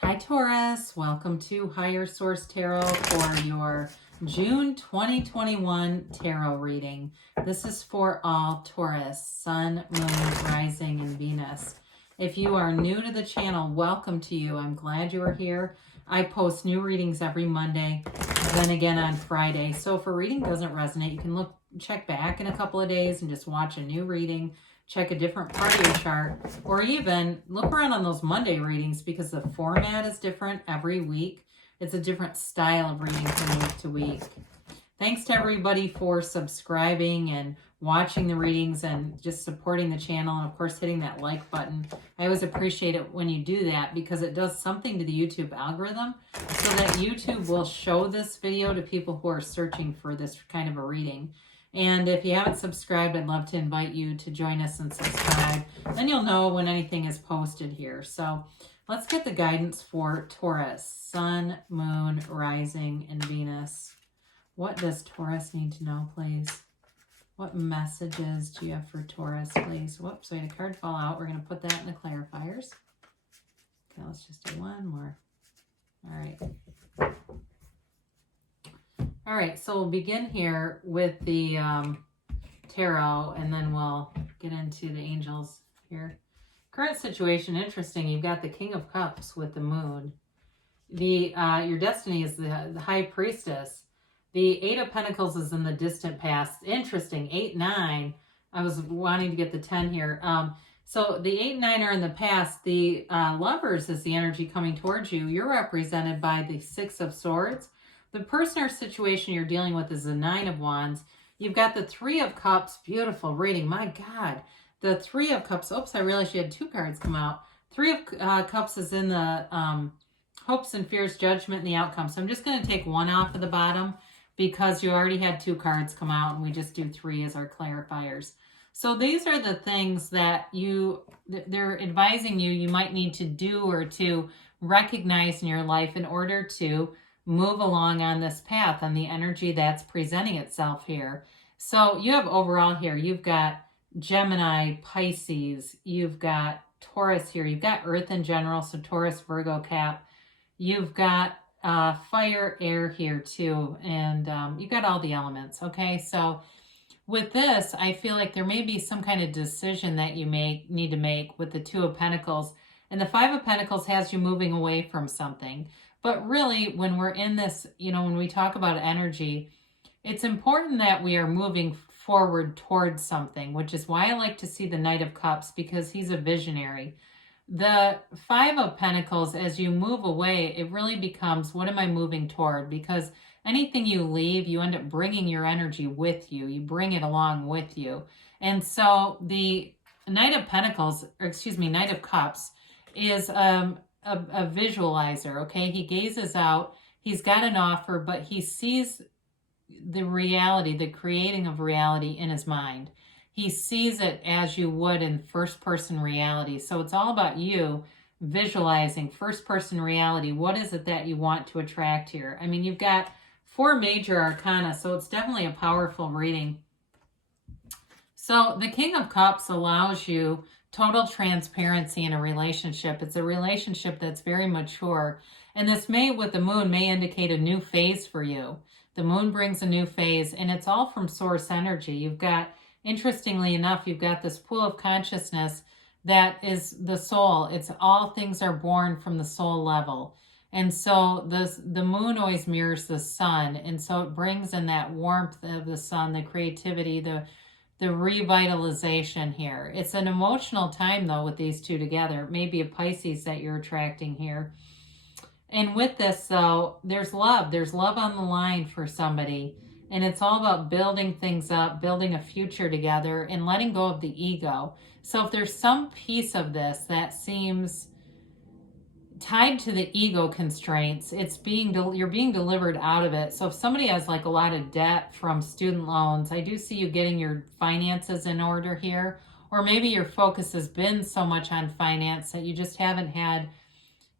Hi Taurus, welcome to Higher Source Tarot for your June 2021 tarot reading. This is for all Taurus, Sun, Moon, Rising, and Venus. If you are new to the channel, welcome to you. I'm glad you are here. I post new readings every Monday, then again on Friday. So if a reading doesn't resonate, you can check back in a couple of days and just watch a new reading. Check a different part of your chart, or even look around on those Monday readings because the format is different every week. It's a different style of reading from week to week. Thanks to everybody for subscribing and watching the readings and just supporting the channel, and of course hitting that like button. I always appreciate it when you do that because it does something to the YouTube algorithm so that YouTube will show this video to people who are searching for this kind of a reading. And if you haven't subscribed, I'd love to invite you to join us and subscribe. Then you'll know when anything is posted here. So let's get the guidance for Taurus, Sun, Moon, Rising, and Venus. What does Taurus need to know, please? What messages do you have for Taurus, please? Whoops, I had a card fall out. We're going to put that in the clarifiers. Okay, let's just do one more. All right. All right, so we'll begin here with the tarot, and then we'll get into the angels here. Current situation, interesting. You've got the King of Cups with the Moon. Your destiny is the High Priestess. The Eight of Pentacles is in the distant past. Interesting, 8, 9. I was wanting to get the 10 here. So the 8 and 9 are in the past. The Lovers is the energy coming towards you. You're represented by the 6 of Swords. The person or situation you're dealing with is the 9 of Wands. You've got the 3 of Cups. Beautiful reading. My God. The 3 of Cups. Oops, I realized you had 2 cards come out. 3 of Cups is in the hopes and fears, judgment, and the outcome. So I'm just going to take 1 off of the bottom because you already had 2 cards come out, and we just do 3 as our clarifiers. So these are the things that they're advising you might need to do or to recognize in your life in order to move along on this path, on the energy that's presenting itself here. So you have overall here, you've got Gemini, Pisces, you've got Taurus here, you've got Earth in general, so Taurus, Virgo, Cap. You've got fire, air here too, and you've got all the elements, okay? So with this, I feel like there may be some kind of decision that you need to make with the 2 of Pentacles, and the 5 of Pentacles has you moving away from something. But really, when we're in this, when we talk about energy, it's important that we are moving forward towards something, which is why I like to see the Knight of Cups, because he's a visionary. The 5 of Pentacles, as you move away, it really becomes, what am I moving toward? Because anything you leave, you end up bringing your energy with you. You bring it along with you. And so the Knight of Pentacles, Knight of Cups is a visualizer, okay? He gazes out, he's got an offer, but he sees the reality, the creating of reality in his mind. He sees it as you would in first-person reality. So it's all about you visualizing first-person reality. What is it that you want to attract here? I mean, you've got 4 major arcana, so it's definitely a powerful reading. So the King of Cups allows you total transparency in a relationship. It's a relationship that's very mature. And this with the Moon may indicate a new phase for you. The Moon brings a new phase, and it's all from source energy. You've got, interestingly enough, you've got this pool of consciousness that is the soul. It's all things are born from the soul level. And so the Moon always mirrors the sun. And so it brings in that warmth of the sun, the creativity, the revitalization here. It's an emotional time, though, with these 2 together. Maybe a Pisces that you're attracting here. And with this, though, there's love. There's love on the line for somebody. And it's all about building things up, building a future together, and letting go of the ego. So if there's some piece of this that seems tied to the ego constraints, you're being delivered out of it. So if somebody has like a lot of debt from student loans, I do see you getting your finances in order here. Or maybe your focus has been so much on finance that you just haven't had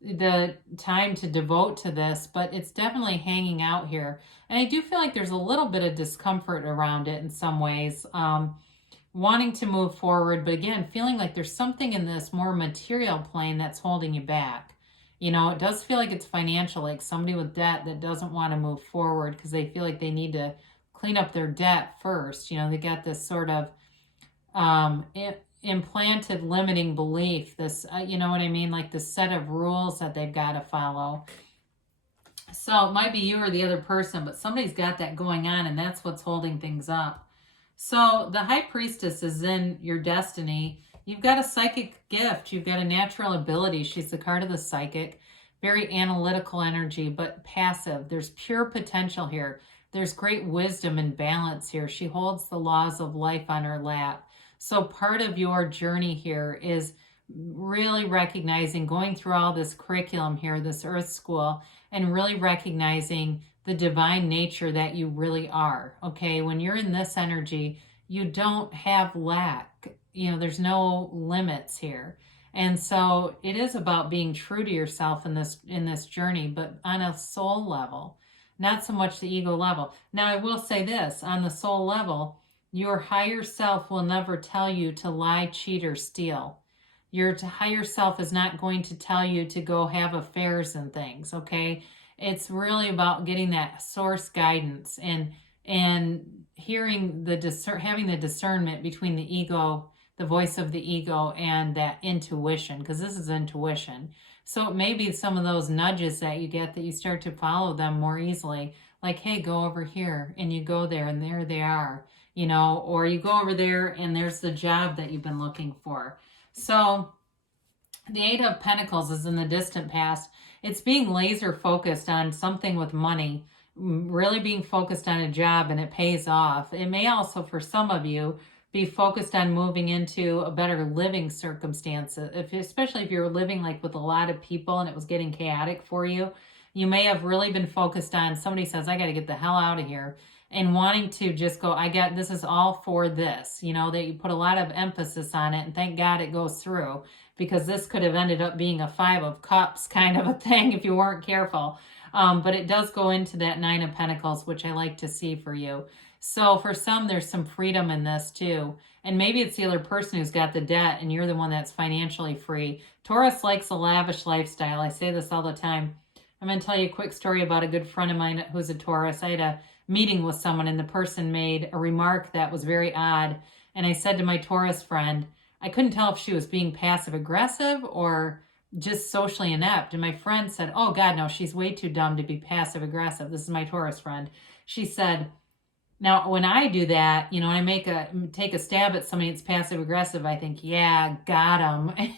the time to devote to this, but it's definitely hanging out here. And I do feel like there's a little bit of discomfort around it in some ways. Wanting to move forward, but again, feeling like there's something in this more material plane that's holding you back. You know, it does feel like it's financial, like somebody with debt that doesn't want to move forward because they feel like they need to clean up their debt first. You know, they got this sort of implanted limiting belief, this, you know what I mean? Like this set of rules that they've got to follow. So it might be you or the other person, but somebody's got that going on, and that's what's holding things up. So the High Priestess is in your destiny. You've got a psychic gift. You've got a natural ability. She's the card of the psychic. Very analytical energy, but passive. There's pure potential here. There's great wisdom and balance here. She holds the laws of life on her lap. So part of your journey here is really recognizing, going through all this curriculum here, this earth school, and really recognizing the divine nature that you really are. Okay, when you're in this energy, you don't have lack. You know, there's no limits here. And so it is about being true to yourself in this journey, but on a soul level, not so much the ego level. Now, I will say this, on the soul level, your higher self will never tell you to lie, cheat, or steal. Your higher self is not going to tell you to go have affairs and things, okay? It's really about getting that source guidance and hearing having the discernment between the ego, the voice of the ego, and that intuition, because this is intuition. So it may be some of those nudges that you get that you start to follow them more easily. Like, hey, go over here, and you go there, and there they are, you know, or you go over there, and there's the job that you've been looking for. So the Eight of Pentacles is in the distant past. It's being laser focused on something with money, really being focused on a job, and it pays off. It may also, for some of you, be focused on moving into a better living circumstance. Especially if you're living like with a lot of people and it was getting chaotic for you, you may have really been focused on, somebody says, I got to get the hell out of here, and wanting to just go, this is all for this, you know, that you put a lot of emphasis on it, and thank God it goes through, because this could have ended up being a 5 of Cups kind of a thing if you weren't careful. But it does go into that 9 of Pentacles, which I like to see for you. So for some, there's some freedom in this too. And maybe it's the other person who's got the debt and you're the one that's financially free. Taurus likes a lavish lifestyle. I say this all the time. I'm going to tell you a quick story about a good friend of mine who's a Taurus. I had a meeting with someone and the person made a remark that was very odd. And I said to my Taurus friend, I couldn't tell if she was being passive aggressive or just socially inept. And my friend said, oh God, no, she's way too dumb to be passive aggressive. This is my Taurus friend. She said, now when I do that, you know, when I take a stab at somebody that's passive aggressive, I think, yeah, got him.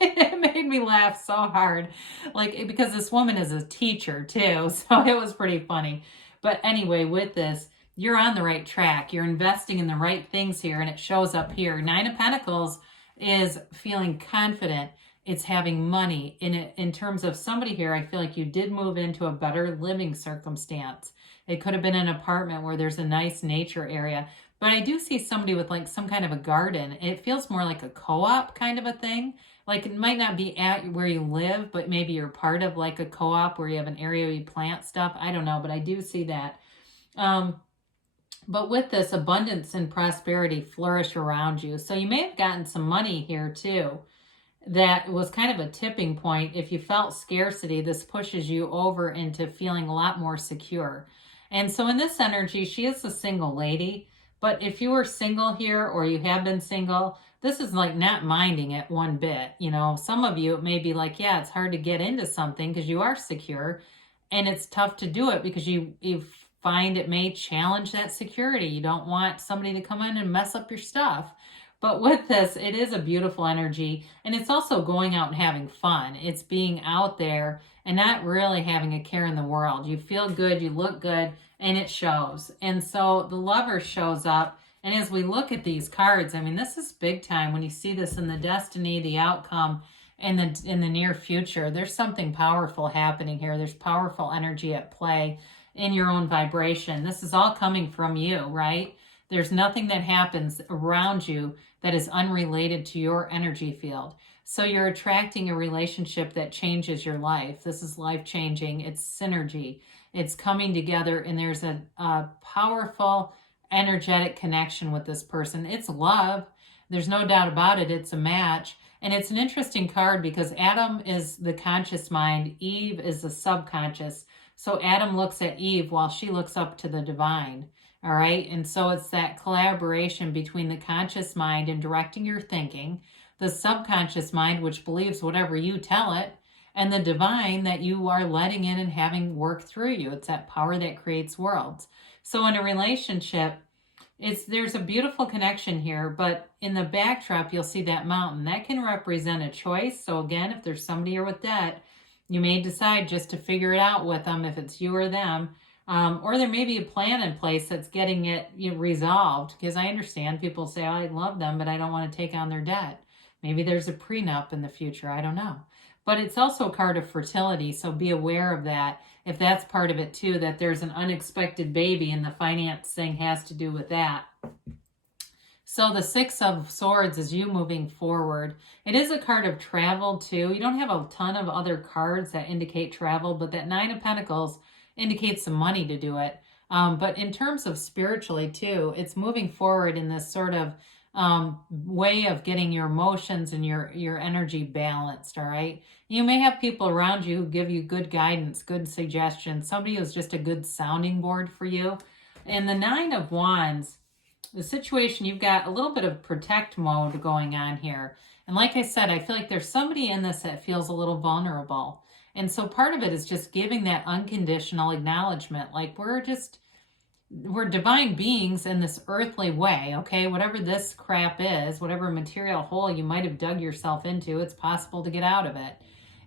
It made me laugh so hard, like, because this woman is a teacher too. So it was pretty funny. But anyway, with this, you're on the right track. You're investing in the right things here, and it shows up here. 9 of Pentacles is feeling confident. It's having money. In terms of somebody here, I feel like you did move into a better living circumstance. It could have been an apartment where there's a nice nature area. But I do see somebody with like some kind of a garden. It feels more like a co-op kind of a thing. Like it might not be at where you live, but maybe you're part of like a co-op where you have an area where you plant stuff. I don't know, but I do see that. But with this, abundance and prosperity flourish around you. So you may have gotten some money here too. That was kind of a tipping point. If you felt scarcity, this pushes you over into feeling a lot more secure. And so in this energy, she is a single lady. But if you were single here or you have been single, this is like not minding it one bit. You know, some of you, it may be like, yeah, it's hard to get into something because you are secure. And it's tough to do it because you find it may challenge that security. You don't want somebody to come in and mess up your stuff. But with this, it is a beautiful energy, and it's also going out and having fun. It's being out there and not really having a care in the world. You feel good, you look good, and it shows. And so the Lover shows up, and as we look at these cards, I mean, this is big time when you see this in the destiny, the outcome, and in the near future. There's something powerful happening here. There's powerful energy at play in your own vibration. This is all coming from you, right? There's nothing that happens around you that is unrelated to your energy field. So you're attracting a relationship that changes your life. This is life-changing. It's synergy. It's coming together, and there's a powerful, energetic connection with this person. It's love. There's no doubt about it. It's a match. And it's an interesting card because Adam is the conscious mind, Eve is the subconscious. So Adam looks at Eve while she looks up to the divine. All right. And so it's that collaboration between the conscious mind and directing your thinking, the subconscious mind, which believes whatever you tell it, and the divine that you are letting in and having work through you. It's that power that creates worlds. So in a relationship, there's a beautiful connection here, but in the backdrop, you'll see that mountain. That can represent a choice. So again, if there's somebody here with debt, you may decide just to figure it out with them if it's you or them. Or there may be a plan in place that's getting it resolved, because I understand people say, oh, I love them, but I don't want to take on their debt. Maybe there's a prenup in the future. I don't know. But it's also a card of fertility, so be aware of that. If that's part of it too, that there's an unexpected baby and the finance thing has to do with that. So the Six of Swords is you moving forward. It is a card of travel too. You don't have a ton of other cards that indicate travel, but that Nine of Pentacles indicates some money to do it. But in terms of spiritually too, it's moving forward in this sort of way of getting your emotions and your energy balanced, all right? You may have people around you who give you good guidance, good suggestions, somebody who's just a good sounding board for you. And the Nine of Wands, the situation, you've got a little bit of protect mode going on here. And like I said, I feel like there's somebody in this that feels a little vulnerable. And so part of it is just giving that unconditional acknowledgement, like we're divine beings in this earthly way, okay? Whatever this crap is, whatever material hole you might have dug yourself into, it's possible to get out of it.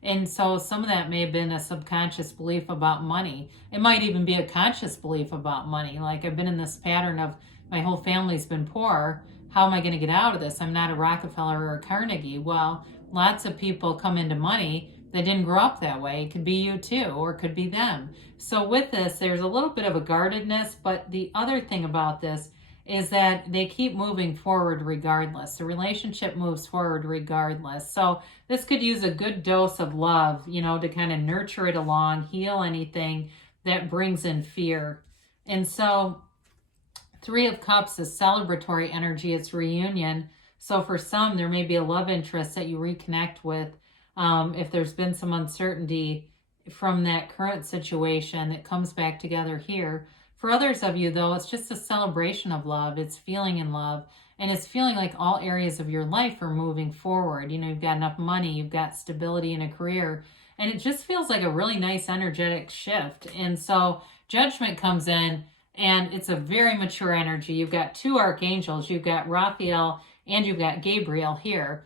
And so some of that may have been a subconscious belief about money. It might even be a conscious belief about money. Like I've been in this pattern of my whole family's been poor. How am I going to get out of this? I'm not a Rockefeller or a Carnegie. Well, lots of people come into money. They didn't grow up that way. It could be you too, or it could be them. So with this, there's a little bit of a guardedness, but the other thing about this is that they keep moving forward regardless. The relationship moves forward regardless. So this could use a good dose of love, to kind of nurture it along, heal anything that brings in fear. And so Three of Cups is celebratory energy. It's reunion. So for some, there may be a love interest that you reconnect with. If there's been some uncertainty from that current situation, it comes back together here. For others of you, though, it's just a celebration of love. It's feeling in love. And it's feeling like all areas of your life are moving forward. You've got enough money. You've got stability in a career. And it just feels like a really nice energetic shift. And so Judgment comes in, and it's a very mature energy. You've got two archangels. You've got Raphael and you've got Gabriel here.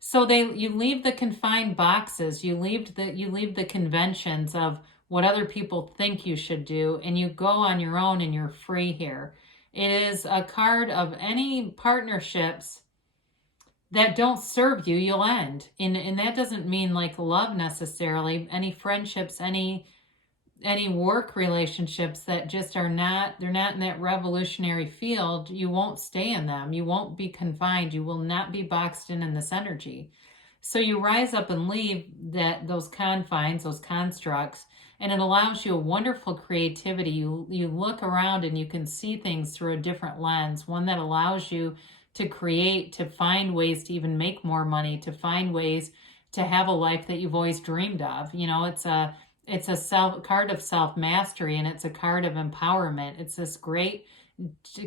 So you leave the confined boxes. You leave the conventions of what other people think you should do, and you go on your own and you're free here. It is a card of any partnerships that don't serve you, you'll end. And that doesn't mean like love necessarily. Any friendships, any work relationships that just they're not in that revolutionary field, you won't stay in them. You won't be confined. You will not be boxed in this energy. So you rise up and leave those confines, those constructs, and it allows you a wonderful creativity. You look around and you can see things through a different lens, one that allows you to create, to find ways to even make more money, to find ways to have a life that you've always dreamed of. It's a card of self-mastery, and it's a card of empowerment. It's this great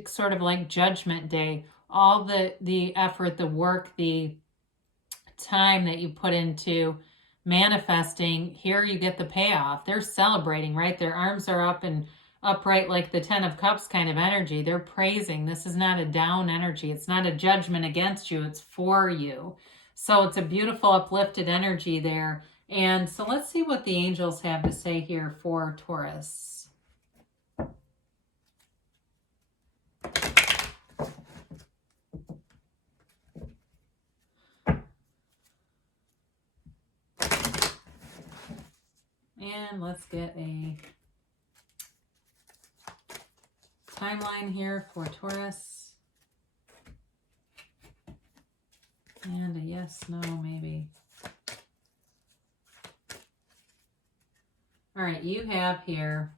sort of like Judgment Day. All the effort, the work, the time that you put into manifesting, here you get the payoff. They're celebrating, right? Their arms are up and upright like the Ten of Cups kind of energy. They're praising. This is not a down energy. It's not a judgment against you. It's for you. So it's a beautiful uplifted energy there. And so let's see what the angels have to say here for Taurus. And let's get a timeline here for Taurus. And a yes, no, maybe. All right, you have here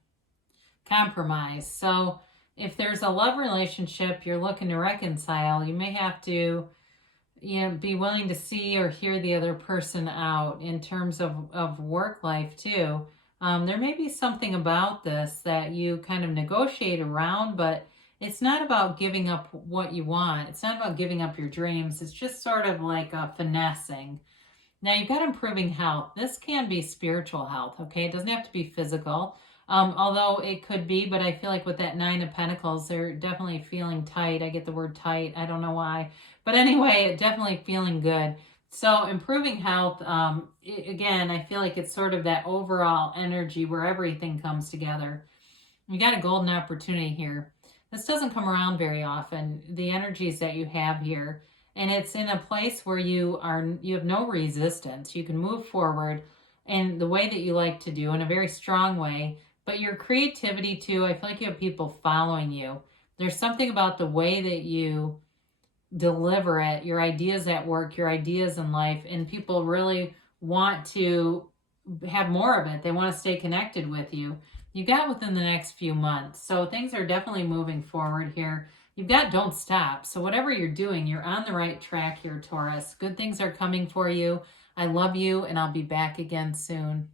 compromise. So if there's a love relationship you're looking to reconcile, you may have to, be willing to see or hear the other person out in terms of work life too. There may be something about this that you kind of negotiate around, but it's not about giving up what you want. It's not about giving up your dreams. It's just sort of like a finessing. Now you've got improving health. This can be spiritual health, okay? It doesn't have to be physical, although it could be, but I feel like with that Nine of Pentacles, they're definitely feeling tight. I get the word tight. I don't know why. But anyway, definitely feeling good. So improving health, again, I feel like it's sort of that overall energy where everything comes together. You got a golden opportunity here. This doesn't come around very often, the energies that you have here. And it's in a place where you have no resistance. You can move forward in the way that you like to do, in a very strong way. But your creativity too, I feel like you have people following you. There's something about the way that you deliver it, your ideas at work, your ideas in life, and people really want to have more of it. They want to stay connected with you. You got within the next few months. So things are definitely moving forward here. You've got don't stop. So whatever you're doing, you're on the right track here, Taurus. Good things are coming for you. I love you, and I'll be back again soon.